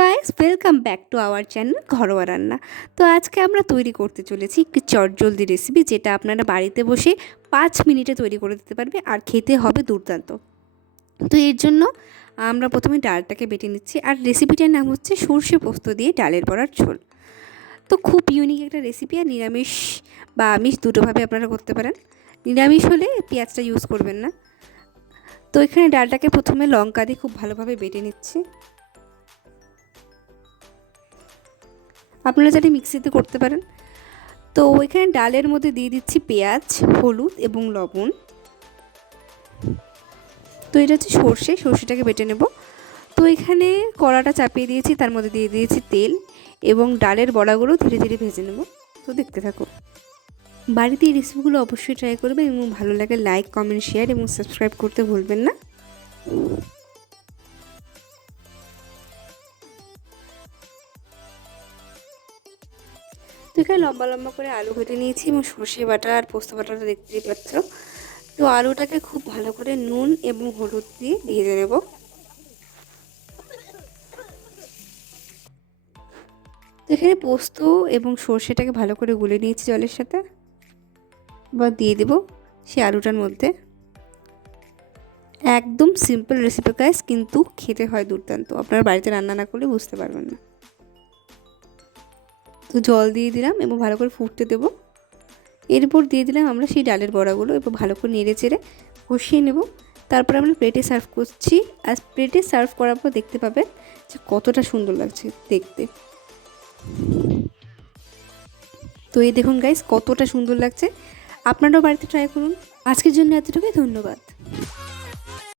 Guys welcome back to our channel ঘরোয়া রান্না। তো আজকে আমরা তৈরি করতে চলেছি একটি চটজলদি রেসিপি যেটা আপনারা বাড়িতে বসে পাঁচ মিনিটে তৈরি করে দিতে পারবে আর খেতে হবে দুর্দান্ত। তো এর জন্য আমরা প্রথমে ডালটাকে বেটে নিচ্ছি আর রেসিপিটার নাম হচ্ছে সর্ষে পোস্ত দিয়ে ডালের বড়ার ঝোল। তো খুব ইউনিক একটা রেসিপি আর নিরামিষ বা আমিষ দুটোভাবে আপনারা করতে পারেন। নিরামিষ হলে পেঁয়াজটা ইউজ করবেন না। তো এখানে ডালটাকে প্রথমে লঙ্কা দিয়ে খুব ভালোভাবে বেটে নিচ্ছি। আপনারা যাতে মিক্সিতে করতে পারেন। তো এখানে ডালের মধ্যে দিয়ে দিচ্ছি পেঁয়াজ, হলুদ এবং লবণ। তো এটা হচ্ছে সর্ষে, সর্ষেটাকে বেটে নেব। তো এখানে কড়াটা চাপিয়ে দিয়েছি, তার মধ্যে দিয়ে দিয়েছি তেল এবং ডালের বড়াগুলো ধীরে ধীরে ভেজে নেব। তো দেখতে থাকো। বাড়িতে এই রেসিপিগুলো অবশ্যই ট্রাই করবেন এবং ভালো লাগে লাইক কমেন্ট শেয়ার এবং সাবস্ক্রাইব করতে ভুলবেন না। তো এখানে লম্বা লম্বা করে আলু কেটে নিয়েছি এবং সর্ষে বাটা আর পোস্ত বাটাটা দেখতেই পাচ্ছ। তো আলুটাকে খুব ভালো করে নুন এবং হলুদ দিয়ে ভেজে নেব। এখানে পোস্ত এবং সর্ষেটাকে ভালো করে গুলে নিয়েছি জলের সাথে। বা দিয়ে দেব সেই আলুটার মধ্যে। একদম সিম্পল রেসিপি গাইস কিন্তু খেতে হয় দুর্দান্ত। আপনার বাড়িতে রান্না না করলে বুঝতে পারবেন না। তো জল দিয়ে দিলাম এবং ভালো করে ফুটতে দেবো। এরপর দিয়ে দিলাম আমরা সেই ডালের বড়াগুলো এবং ভালো করে নেড়ে চেড়ে কষিয়ে নেব। তারপর আমরা প্লেটে সার্ভ করছি। আর প্লেটে সার্ভ করার পর দেখতে পাবেন যে কতটা সুন্দর লাগছে দেখতে। তো এই দেখুন গাইস কতটা সুন্দর লাগছে। আপনারাও বাড়িতে ট্রাই করুন। আজকের জন্য এতটুকুই, ধন্যবাদ।